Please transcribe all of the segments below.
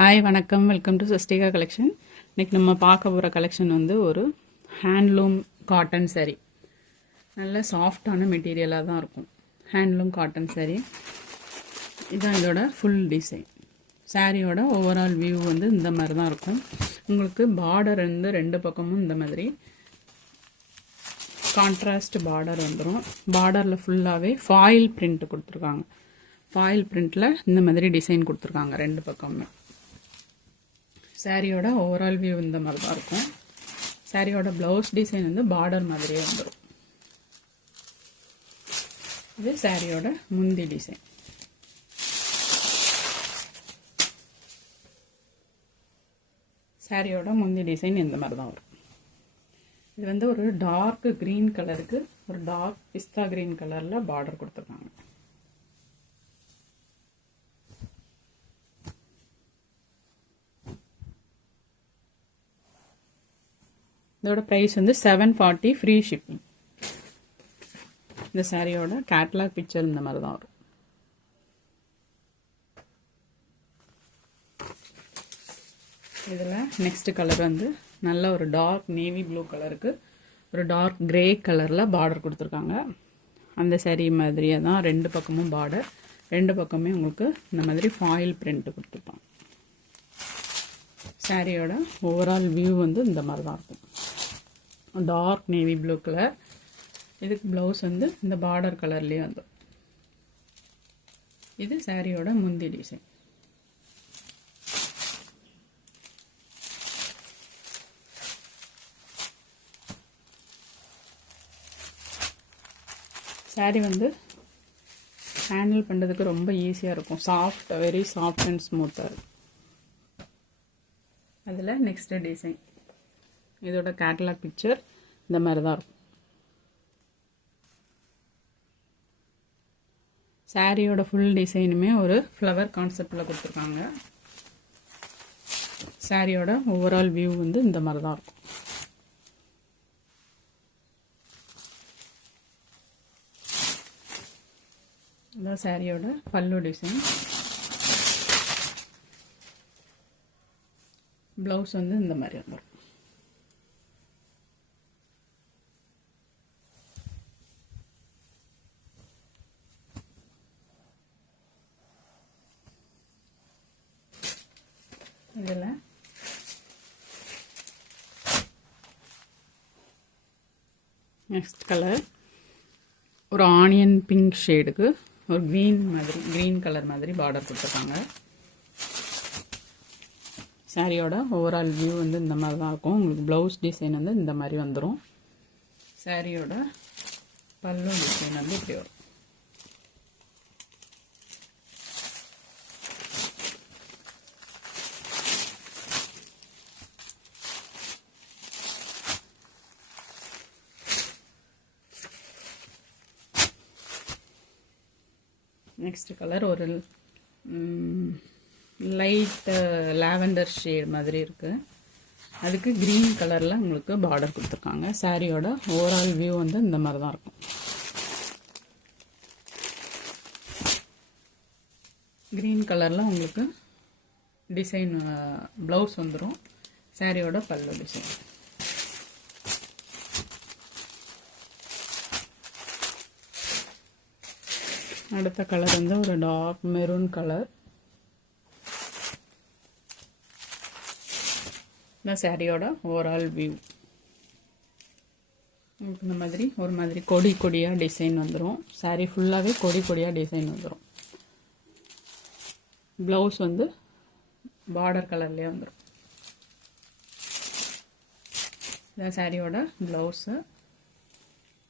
Hi வணக்கம், welcome to Sastika collection. இன்றைக்கி நம்ம பார்க்க போகிற கலெக்ஷன் வந்து ஒரு ஹேண்ட்லூம் காட்டன் saree. நல்ல சாஃப்டான மெட்டீரியலாக தான் இருக்கும். Handloom cotton saree. இதுதான் இதோட ஃபுல் டிசைன். சாரியோட ஓவரால் வியூ வந்து இந்த மாதிரி தான் இருக்கும். உங்களுக்கு பார்டர் வந்து ரெண்டு பக்கமும் இந்த மாதிரி கான்ட்ராஸ்ட் பார்டர் வந்துடும். பார்டரில் ஃபுல்லாகவே ஃபாயில் பிரிண்ட் கொடுத்துருக்காங்க. ஃபாயில் பிரிண்டில் இந்த மாதிரி டிசைன் கொடுத்துருக்காங்க ரெண்டு பக்கமுமே. சாரியோட ஓவரால் வியூ இந்த மாதிரி தான் இருக்கும். சாரியோட ப்ளவுஸ் டிசைன் வந்து பார்டர் மாதிரியே வந்துடும். இது சாரியோட முந்தி டிசைன். சாரியோட முந்தி டிசைன் இந்த மாதிரி தான் வரும். இது வந்து ஒரு டார்க் க்ரீன் கலருக்கு ஒரு டார்க் பிஸ்தா க்ரீன் கலரில் பார்டர் கொடுத்துருக்காங்க. இதோட ப்ரைஸ் வந்து 740 ஃப்ரீ ஷிப்பிங். இந்த சாரியோட கேட்லாக் பிக்சர் இந்த மாதிரி தான் வரும். இதில் நெக்ஸ்ட் கலர் வந்து நல்ல ஒரு டார்க் நேவி ப்ளூ கலருக்கு ஒரு டார்க் கிரே கலரில் பார்டர் கொடுத்துருக்காங்க. அந்த சாரீ மாதிரியே தான் ரெண்டு பக்கமும் பார்டர். ரெண்டு பக்கமே உங்களுக்கு இந்த மாதிரி ஃபாயில் பிரிண்ட் கொடுத்துருப்பாங்க. சாரியோட ஓவரால் வியூ வந்து இந்த மாதிரி தான் இருக்கும். Dark navy blue colour. இதுக்கு ப்ளவுஸ் வந்து இந்த பார்டர் கலர்லேயே வந்துடும். இது சாரியோட முந்தி டிசைன். சாரி வந்து ஹேண்டில் பண்ணுறதுக்கு ரொம்ப ஈஸியாக இருக்கும். சாஃப்ட், வெரி சாஃப்ட் அண்ட் ஸ்மூத்தாக இருக்கும். அதில் நெக்ஸ்ட் டிசைன் இதோட கேட்டலாக் பிக்சர் இந்த மாதிரி தான் இருக்கும். சாரியோட ஃபுல் டிசைனுமே ஒரு ஃப்ளவர் கான்செப்டில் கொடுத்துருக்காங்க. சாரியோட ஓவரால் வியூ வந்து இந்த மாதிரி தான் இருக்கும். இதான் சாரியோட பல்லு டிசைன். ப்ளவுஸ் வந்து இந்த மாதிரி வந்துடும். இதில் நெக்ஸ்ட் கலர் ஒரு ஆனியன் பிங்க் ஷேடுக்கு ஒரு க்ரீன் கலர் மாதிரி பார்டர் கொடுத்துருக்காங்க. சாரியோட ஓவரால் வியூ வந்து இந்த மாதிரி தான் இருக்கும். உங்களுக்கு ப்ளவுஸ் டிசைன் வந்து இந்த மாதிரி வந்துடும். சாரியோட பல்லு டிசைன் வந்து இப்படி வரும். நெக்ஸ்ட் கலர் ஒரு லைட் லாவெண்டர் ஷேட் மாதிரி இருக்குது. அதுக்கு க்ரீன் கலரில் உங்களுக்கு பார்டர் கொடுத்துருக்காங்க. சாரியோட ஓவரால் வியூ வந்து இந்த மாதிரி தான் இருக்கும். க்ரீன் கலரில் உங்களுக்கு டிசைன் ப்ளவுஸ் வந்துடும். சாரியோட பல்லு டிசைன். அடுத்த கலர் வந்து ஒரு டார்க் மெரூன் கலர். இந்த சாரியோட ஓவரால் வியூ உங்களுக்கு இந்த மாதிரி ஒரு மாதிரி கொடி கொடியாக டிசைன் வந்துடும். சாரி ஃபுல்லாகவே கொடி கொடியாக டிசைன் வந்துடும். ப்ளவுஸ் வந்து பார்டர் கலர்லேயே வந்துடும். இந்த சாரியோட ப்ளவுஸு.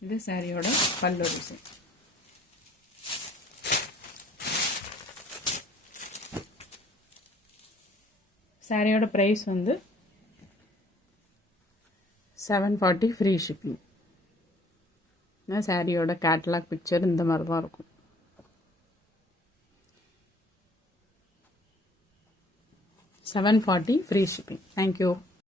இது சாரியோட பல்லு டிசைன். சாரியோட ப்ரைஸ் வந்து 740 ஃப்ரீ ஷிப்பிங். சாரியோட கேட்டலாக் பிக்சர் இந்த மாதிரி தான் இருக்கும். 740 ஃப்ரீ ஷிப்பிங். தேங்க்யூ.